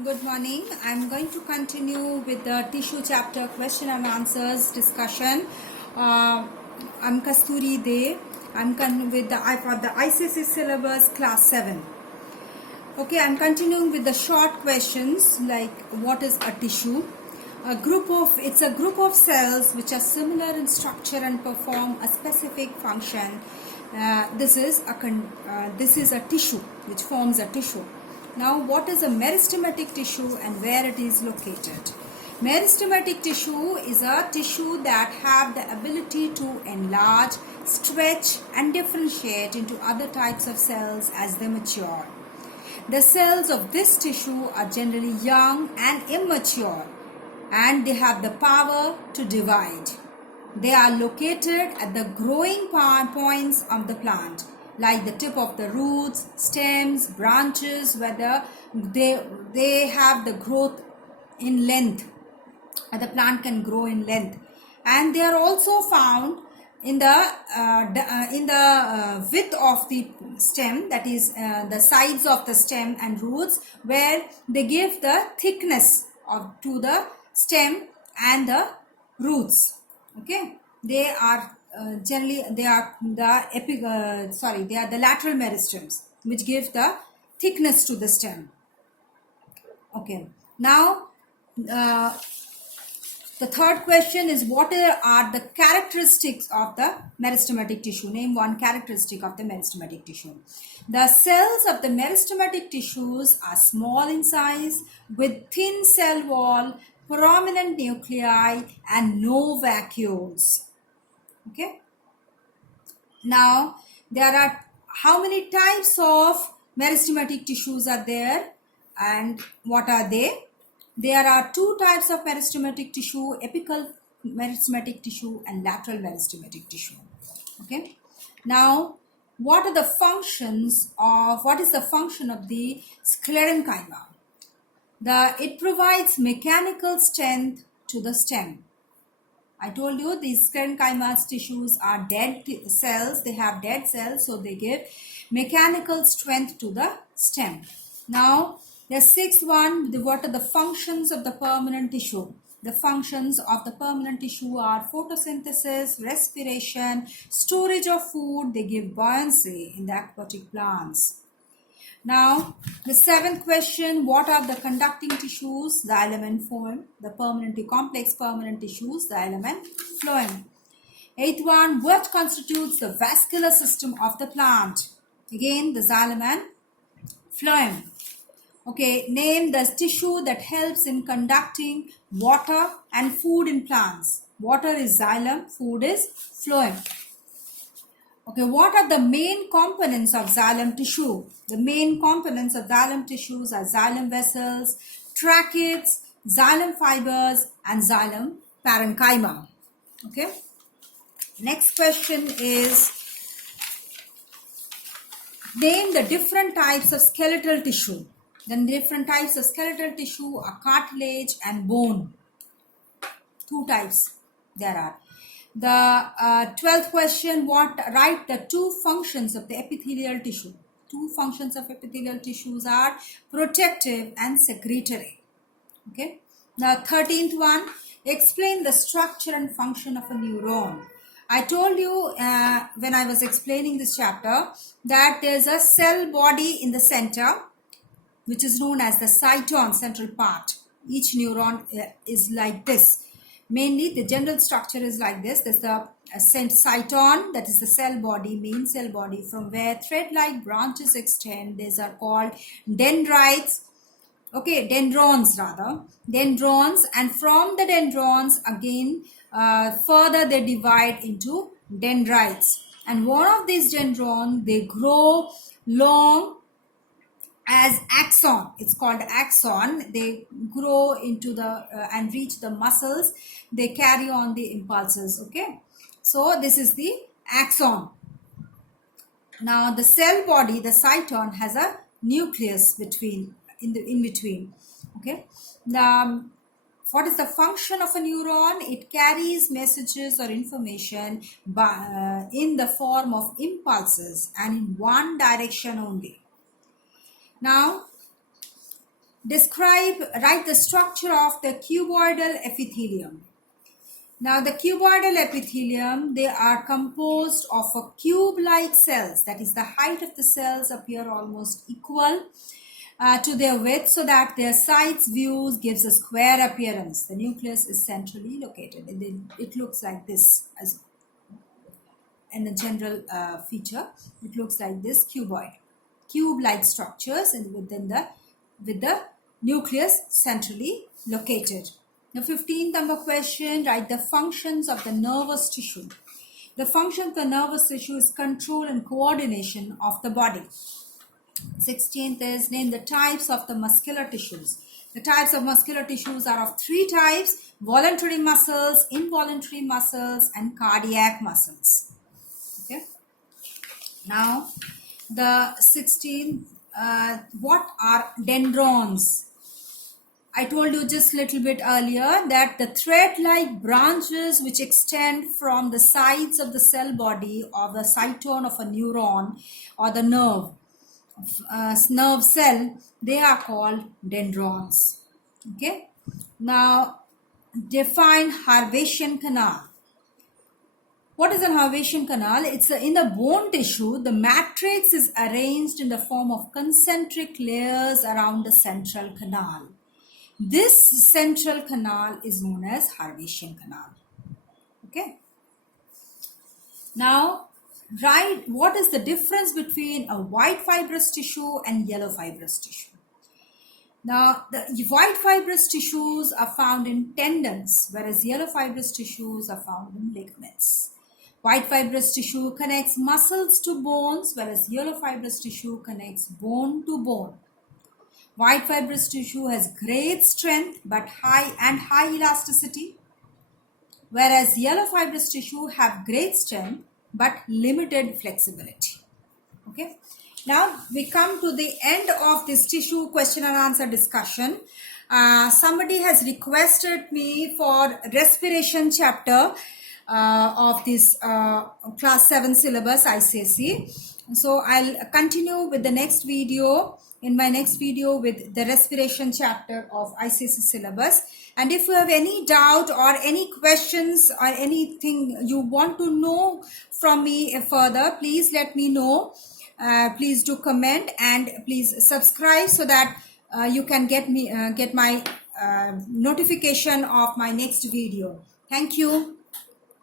Good morning. I'm going to continue with the tissue chapter question and answers discussion. I'm Kasturi De. With the ICSE syllabus class 7. Okay, I'm continuing with the short questions like what is a tissue? It's a group of cells which are similar in structure and perform a specific function. This is a tissue which forms a tissue. Now, what is a meristematic tissue and where it is located? Meristematic tissue is a tissue that have the ability to enlarge, stretch and differentiate into other types of cells as they mature. The cells of this tissue are generally young and immature, and they have the power to divide. They are located at the growing points of the plant, like the tip of the roots, stems, branches, whether they have the growth in length. The plant can grow in length, and they are also found in the width of the stem, that is the sides of the stem and roots, where they give the thickness to the stem and the roots. Okay, they are generally they are the lateral meristems which give the thickness to the stem. Okay, now the third question is what are the characteristics of the meristematic tissue? Name one characteristic of the meristematic tissue. The cells of the meristematic tissues are small in size with thin cell wall, prominent nuclei and no vacuoles. Okay. Now, there are how many types of meristematic tissues are there and what are they? There are two types of meristematic tissue, apical meristematic tissue and lateral meristematic tissue. Okay. Now, what is the function of the sclerenchyma? It provides mechanical strength to the stem. I told you these sclerenchyma tissues are dead cells. They have dead cells, so they give mechanical strength to the stem. Now, the sixth one, what are the functions of the permanent tissue? The functions of the permanent tissue are photosynthesis, respiration, storage of food. They give buoyancy in the aquatic plants. Now, the seventh question, what are the conducting tissues? Xylem and phloem. The permanently complex permanent tissues, xylem and phloem. Eighth one, what constitutes the vascular system of the plant? Again, the xylem and phloem. Okay, name the tissue that helps in conducting water and food in plants. Water is xylem, food is phloem. Okay, what are the main components of xylem tissue? The main components of xylem tissues are xylem vessels, tracheids, xylem fibers, and xylem parenchyma. Okay. Next question is, name the different types of skeletal tissue. The different types of skeletal tissue are cartilage and bone. Two types there are. The 12th question, write the two functions of the epithelial tissue. Two functions of epithelial tissues are protective and secretory. Okay. Now 13th one, explain the structure and function of a neuron. I told you when I was explaining this chapter that there's a cell body in the center, which is known as the cyton, central part. Each neuron is like this. Mainly, the general structure is like this. There's the cyton, that is the cell body, main cell body, from where thread-like branches extend. These are called dendrites. Okay, dendrons rather. Dendrons, and from the dendrons, again, further they divide into dendrites. And one of these dendrons, they grow long as axon. It's called axon. They grow into the and reach the muscles. They carry on the impulses. Okay, so this is the axon. Now the cell body, the cyton, has a nucleus in between. Okay. What is the function of a neuron? It carries messages or information in the form of impulses and in one direction only. Now, Write the structure of the cuboidal epithelium. Now, the cuboidal epithelium, they are composed of a cube-like cells. That is, the height of the cells appear almost equal to their width, so that their sides views gives a square appearance. The nucleus is centrally located. It looks like this as in a general feature. It looks like this cuboid, cube-like structures, and with the nucleus centrally located. The 15th number question, write the functions of the nervous tissue. The function of the nervous tissue is control and coordination of the body. 16th is name the types of the muscular tissues. The types of muscular tissues are of three types: voluntary muscles, involuntary muscles, and cardiac muscles. Okay. Now, the 16th, what are dendrons? I told you just a little bit earlier that the thread-like branches which extend from the sides of the cell body or the cytone of a neuron or the nerve cell, they are called dendrons. Okay. Now, define Harvasian canal. What is a Harvasian canal? It's in the bone tissue. The matrix is arranged in the form of concentric layers around the central canal. This central canal is known as Harvasian canal. Okay. Now, write what is the difference between a white fibrous tissue and yellow fibrous tissue. Now, the white fibrous tissues are found in tendons, whereas yellow fibrous tissues are found in ligaments. White fibrous tissue connects muscles to bones, whereas yellow fibrous tissue connects bone to bone. White fibrous tissue has great strength but high elasticity, whereas yellow fibrous tissue have great strength but limited flexibility. Okay. Now we come to the end of this tissue question and answer discussion. Somebody has requested me for respiration chapter of this class 7 syllabus ICSE. So I'll continue with the next video. In my next video with the respiration chapter of ICSE syllabus. And if you have any doubt or any questions or anything you want to know from me further, please let me know. Please do comment and please subscribe so that you can get my notification of my next video. Thank you.